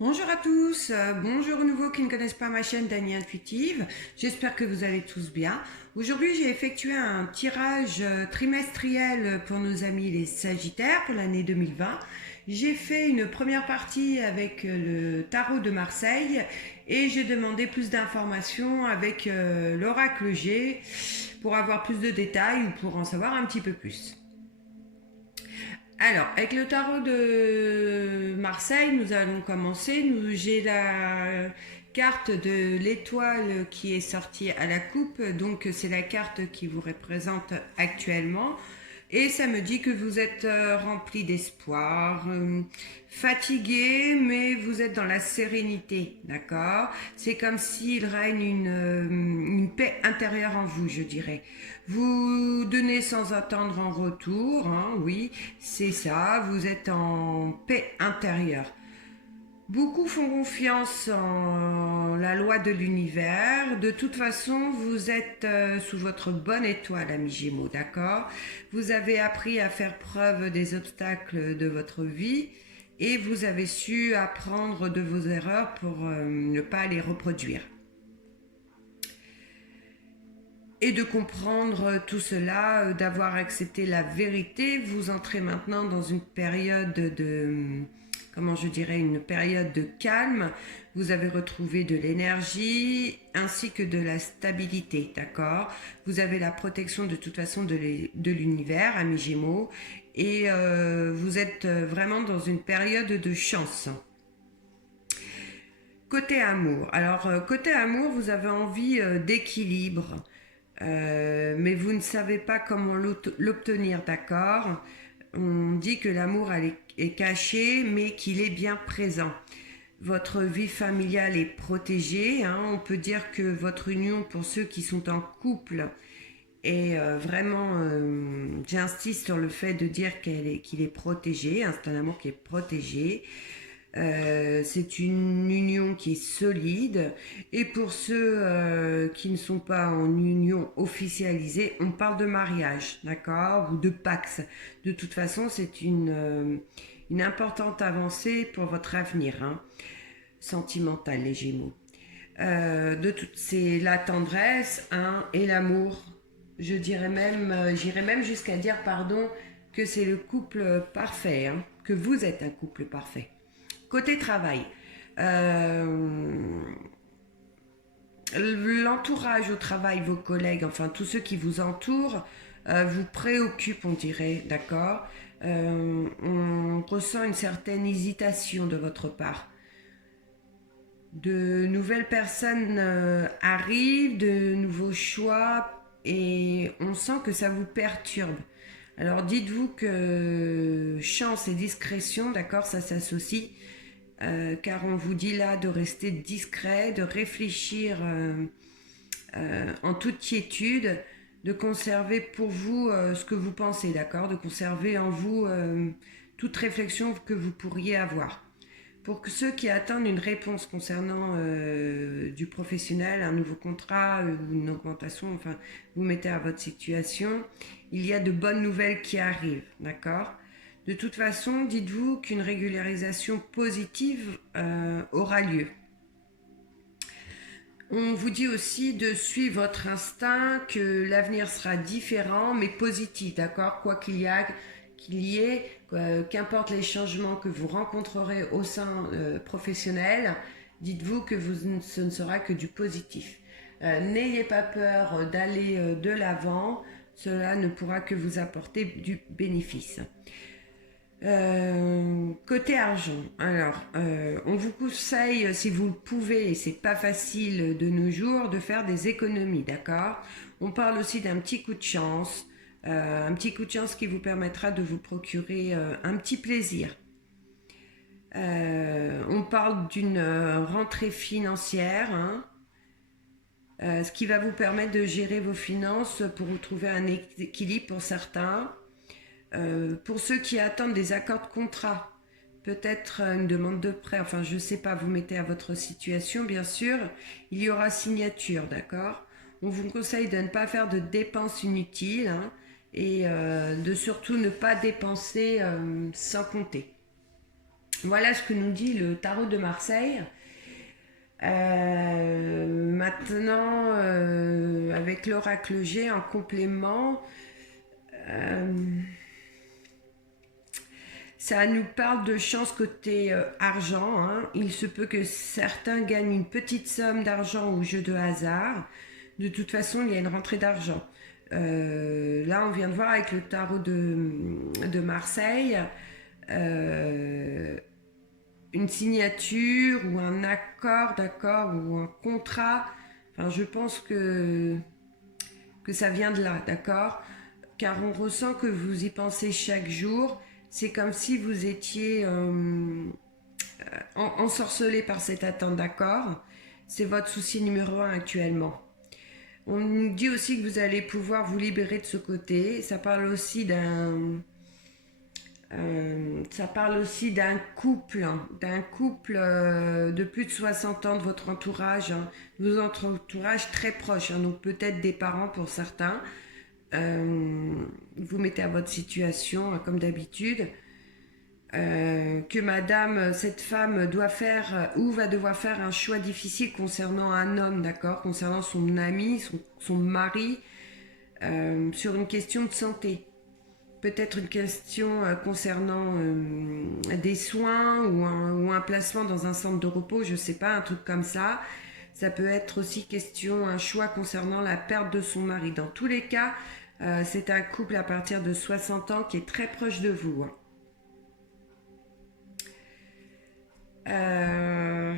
Bonjour à tous, bonjour aux nouveaux qui ne connaissent pas ma chaîne Dany Intuitive, j'espère que vous allez tous bien. Aujourd'hui j'ai effectué un tirage trimestriel pour nos amis les Sagittaires pour l'année 2020. J'ai fait une première partie avec le tarot de Marseille et j'ai demandé plus d'informations avec l'oracle G pour avoir plus de détails ou pour en savoir un petit peu plus. Alors, avec le tarot de Marseille, nous allons commencer. J'ai la carte de l'étoile qui est sortie à la coupe, donc c'est la carte qui vous représente actuellement. Et ça me dit que vous êtes rempli d'espoir, fatigué, mais vous êtes dans la sérénité, d'accord? C'est comme s'il règne une paix intérieure en vous, je dirais. Vous donnez sans attendre en retour, hein, oui, c'est ça, vous êtes en paix intérieure. Beaucoup font confiance en la loi de l'univers. De toute façon, vous êtes sous votre bonne étoile, ami Gémeaux, d'accord? Vous avez appris à faire preuve des obstacles de votre vie et vous avez su apprendre de vos erreurs pour ne pas les reproduire. Et de comprendre tout cela, d'avoir accepté la vérité, vous entrez maintenant dans une période de, comment je dirais, une période de calme. Vous avez retrouvé de l'énergie ainsi que de la stabilité, d'accord? Vous avez la protection de toute façon de l'univers, amis Gémeaux, et vous êtes vraiment dans une période de chance. Côté amour. Alors, côté amour, vous avez envie d'équilibre. Mais vous ne savez pas comment l'obtenir, d'accord? On dit que l'amour est caché, mais qu'il est bien présent. Votre vie familiale est protégée, hein. On peut dire que votre union, pour ceux qui sont en couple, est vraiment, j'insiste sur le fait de dire qu'il est protégé, hein. C'est un amour qui est protégé. C'est une union qui est solide. Et pour ceux qui ne sont pas en union officialisée, on parle de mariage, d'accord? Ou de Pax. De toute façon, c'est une importante avancée pour votre avenir, hein, sentimental, les Gémeaux. C'est la tendresse, hein, et l'amour. Je dirais même, j'irais même jusqu'à dire, pardon, que c'est le couple parfait, hein, que vous êtes un couple parfait. Côté travail, l'entourage au travail, vos collègues, enfin tous ceux qui vous entourent, vous préoccupent, on dirait, d'accord? On ressent une certaine hésitation de votre part. De nouvelles personnes arrivent, de nouveaux choix, et on sent que ça vous perturbe. Alors dites-vous que chance et discrétion, d'accord, ça s'associe. Car on vous dit là de rester discret, de réfléchir en toute quiétude, de conserver pour vous ce que vous pensez, d'accord? De conserver en vous toute réflexion que vous pourriez avoir. Pour que ceux qui attendent une réponse concernant du professionnel, un nouveau contrat, une augmentation, enfin, vous mettez à votre situation, il y a de bonnes nouvelles qui arrivent, d'accord? De toute façon, dites-vous qu'une régularisation positive aura lieu. On vous dit aussi de suivre votre instinct, que l'avenir sera différent, mais positif, d'accord? Quoi qu'il y ait, qu'importe les changements que vous rencontrerez au sein professionnel, dites-vous que ce ne sera que du positif. N'ayez pas peur d'aller de l'avant, cela ne pourra que vous apporter du bénéfice. Côté argent, alors on vous conseille, si vous le pouvez, et c'est pas facile de nos jours, de faire des économies, d'accord? On parle aussi d'un petit coup de chance, un petit coup de chance qui vous permettra de vous procurer un petit plaisir. On parle d'une rentrée financière, hein, ce qui va vous permettre de gérer vos finances pour vous trouver un équilibre pour certains. Pour ceux qui attendent des accords de contrat, peut-être une demande de prêt, enfin je ne sais pas, vous mettez à votre situation, bien sûr, il y aura signature, d'accord? On vous conseille de ne pas faire de dépenses inutiles, hein, et de surtout ne pas dépenser sans compter. Voilà ce que nous dit le tarot de Marseille. Maintenant, avec l'oracle G en complément, euh, ça nous parle de chance côté argent, hein. Il se peut que certains gagnent une petite somme d'argent au jeu de hasard. De toute façon, il y a une rentrée d'argent. Là, on vient de voir avec le tarot de Marseille euh, une signature ou un accord, d'accord, ou un contrat. Enfin, je pense que ça vient de là, d'accord? Car on ressent que vous y pensez chaque jour. C'est comme si vous étiez ensorcelé par cette attente, d'accord? C'est votre souci numéro un actuellement. On nous dit aussi que vous allez pouvoir vous libérer de ce côté. Ça parle aussi d'un couple, hein, de plus de 60 ans de votre entourage, hein, de votre entourage très proche, hein, donc peut-être des parents pour certains. Vous mettez à votre situation, hein, comme d'habitude. Que madame, cette femme doit faire ou va devoir faire un choix difficile concernant un homme, d'accord, concernant son ami, son mari, sur une question de santé. Peut-être une question concernant des soins ou un placement dans un centre de repos, je ne sais pas, un truc comme ça. Ça peut être aussi question, un choix concernant la perte de son mari. Dans tous les cas, c'est un couple à partir de 60 ans qui est très proche de vous, hein. Euh,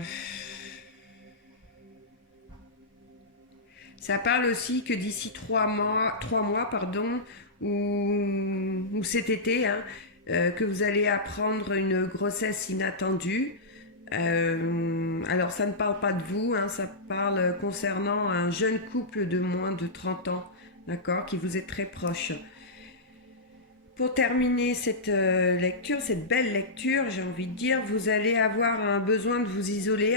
Ça parle aussi que d'ici 3 mois, pardon, ou cet été, hein, que vous allez apprendre une grossesse inattendue. Alors ça ne parle pas de vous, hein, ça parle concernant un jeune couple de moins de 30 ans, d'accord, qui vous est très proche. Pour terminer cette lecture, cette belle lecture, j'ai envie de dire, vous allez avoir un besoin de vous isoler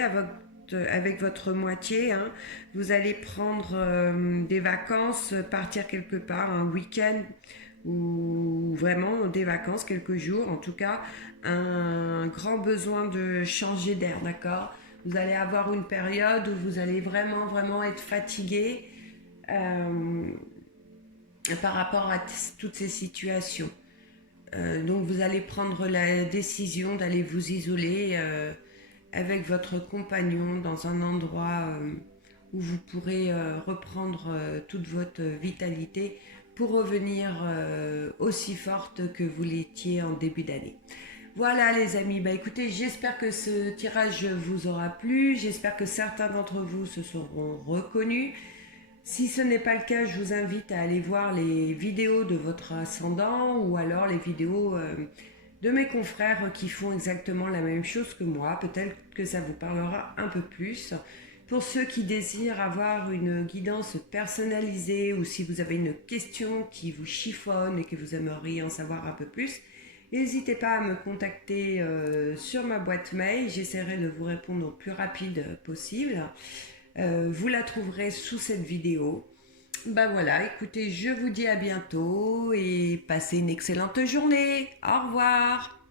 avec votre moitié, hein. Vous allez prendre des vacances, partir quelque part, un week-end ou vraiment des vacances, quelques jours. En tout cas, un grand besoin de changer d'air, d'accord? Vous allez avoir une période où vous allez vraiment, vraiment être fatigué. euh, par rapport à toutes ces situations. Donc vous allez prendre la décision d'aller vous isoler avec votre compagnon dans un endroit où vous pourrez reprendre toute votre vitalité pour revenir aussi forte que vous l'étiez en début d'année. Voilà les amis, bah écoutez, j'espère que ce tirage vous aura plu, j'espère que certains d'entre vous se seront reconnus. Si ce n'est pas le cas, je vous invite à aller voir les vidéos de votre ascendant ou alors les vidéos de mes confrères qui font exactement la même chose que moi. Peut-être que ça vous parlera un peu plus. Pour ceux qui désirent avoir une guidance personnalisée ou si vous avez une question qui vous chiffonne et que vous aimeriez en savoir un peu plus, n'hésitez pas à me contacter sur ma boîte mail. J'essaierai de vous répondre au plus rapide possible. Vous la trouverez sous cette vidéo. Ben voilà, écoutez, je vous dis à bientôt et passez une excellente journée. Au revoir.